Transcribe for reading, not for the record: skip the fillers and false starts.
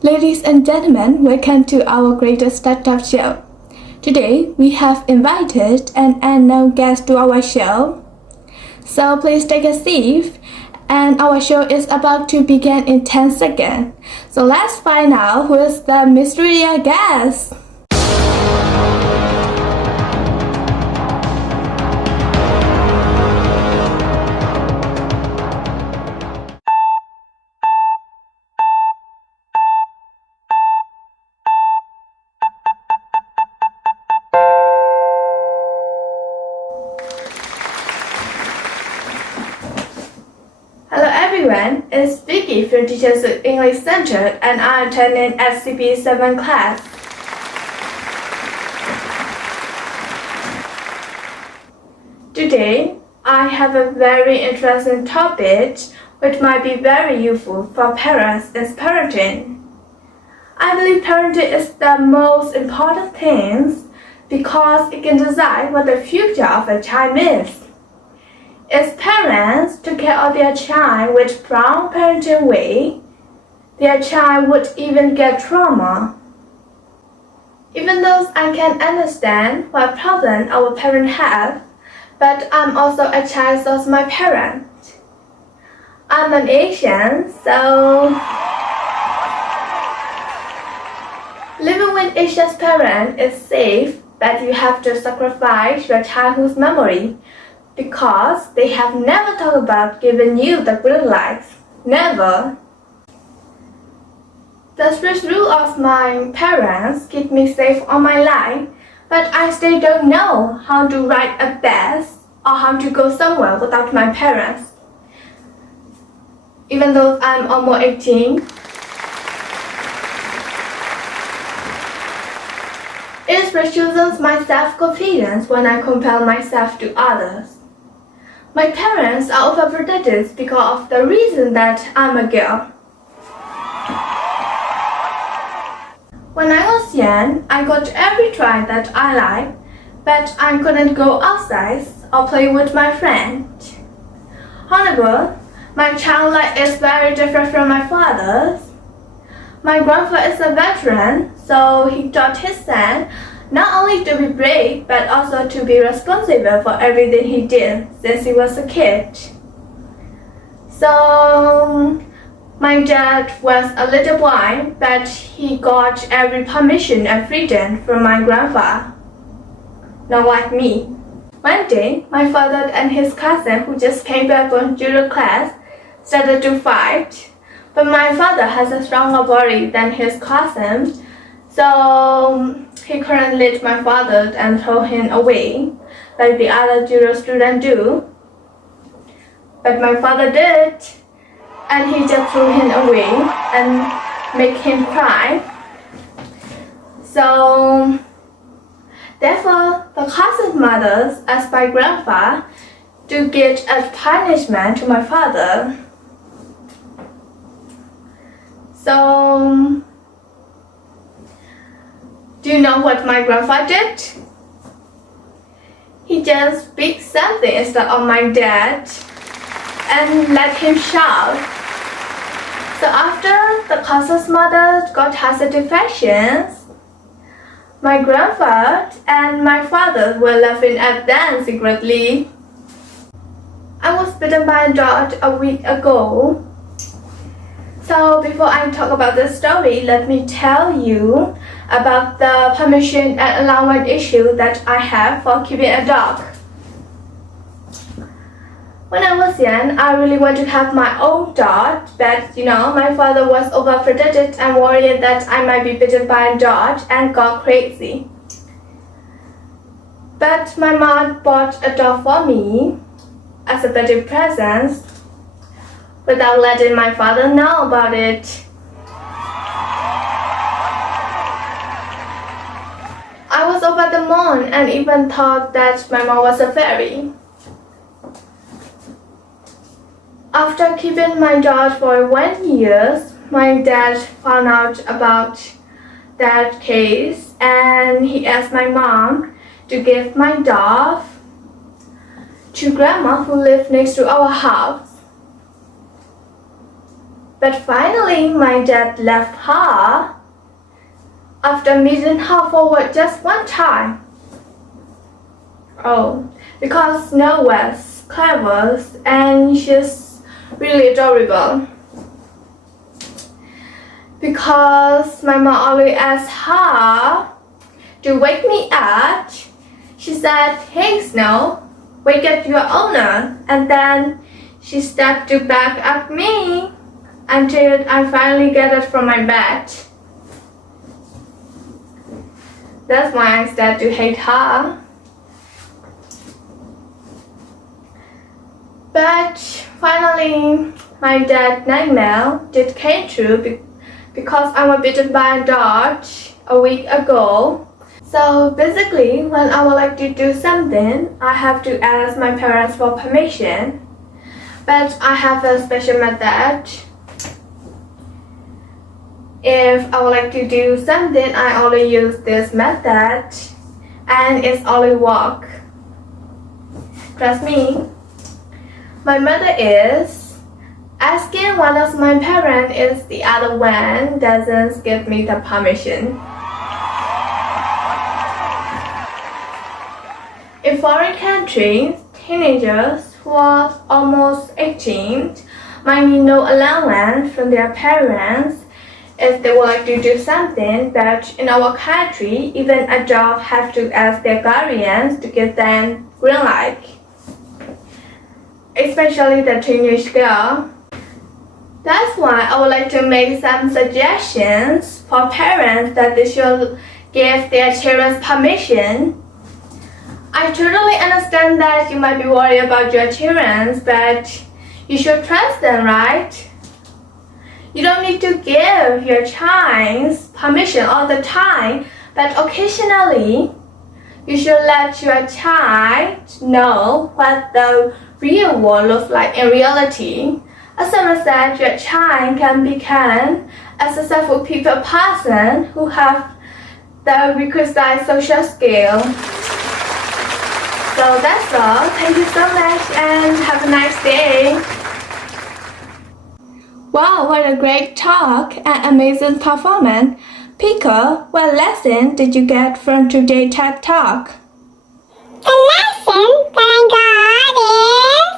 Ladies and gentlemen, welcome to our greatest startup show. Today, we have invited an unknown guest to our show. So please take a seat, and our show is about to begin in 10 seconds. So let's find out who is the mystery guest. Hello everyone, it's Vicky from Teachers English Center and I'm attending SCP-7 class. Today, I have a very interesting topic which might be very useful for parents in parenting. I believe parenting is the most important thing because it can decide what the future of a child is. If parents took care of their child with wrong parenting way, their child would even get trauma. Even though I can understand what problem our parents have, but I'm also a child of my parents. I'm an Asian, so living with Asia's parents is safe, but you have to sacrifice your childhood's memory. Because they have never talked about giving you the good life. Never. The strict rule of my parents keep me safe all my life, but I still don't know how to ride a bus or how to go somewhere without my parents. Even though I'm almost 18, it reduces my self-confidence when I compare myself to others. My parents are overprotective because of the reason that I'm a girl. When I was young, I got every toy that I liked, but I couldn't go outside or play with my friends. However, my child life is very different from my father's. My grandfather is a veteran, so he taught his son not only to be brave, but also to be responsible for everything he did since he was a kid. So, my dad was a little boy, but he got every permission and freedom from my grandfather. Not like me. One day, my father and his cousin, who just came back from judo class, started to fight. But my father has a stronger body than his cousin, so he couldn't let my father and throw him away, like the other judo students do. But my father did, and he just threw him away and make him cry. So, therefore, the cousin's mother asked my grandpa to give a punishment to my father. So, do you know what my grandfather did? He just picked something instead of my dad and let him shout. So after the cousin's mother got acid infections, my grandfather and my father were laughing at them secretly. I was bitten by a dog a week ago. So before I talk about the story, let me tell you about the permission and allowance issue that I have for keeping a dog. When I was young, I really wanted to have my own dog, but my father was overprotected and worried that I might be bitten by a dog and got crazy. But my mom bought a dog for me as a birthday present without letting my father know about it. I was over the moon and even thought that my mom was a fairy. After keeping my dog for 1 year, my dad found out about that case and he asked my mom to give my dog to grandma who lived next to our house. But finally, my dad left her after meeting her for just one time. Oh, because Snow was clever and she's really adorable. Because my mom always asked her to wake me up, she said, "Hey Snow, wake up your owner," and then she started to back up me until I finally get up from my bed. That's why I started to hate her. But finally, my dad's nightmare did came true because I was bitten by a dog a week ago. So basically, when I would like to do something, I have to ask my parents for permission. But I have a special method. If I would like to do something, I only use this method and it's only work. Trust me. My method is asking one of my parents if the other one doesn't give me the permission. In foreign countries, teenagers who are almost 18 might need no allowance from their parents if they would like to do something, but in our country, even adults have to ask their guardians to give them green light. Especially the teenage girl. That's why I would like to make some suggestions for parents that they should give their children permission. I totally understand that you might be worried about your children, but you should trust them, right? You don't need to give your child permission all the time, but occasionally you should let your child know what the real world looks like in reality. As a result, your child can become a successful people person who have the requisite social skill. So that's all. Thank you so much and have a nice day. Wow, what a great talk and amazing performance. Pico, what lesson did you get from today's TED Talk? The lesson that I got is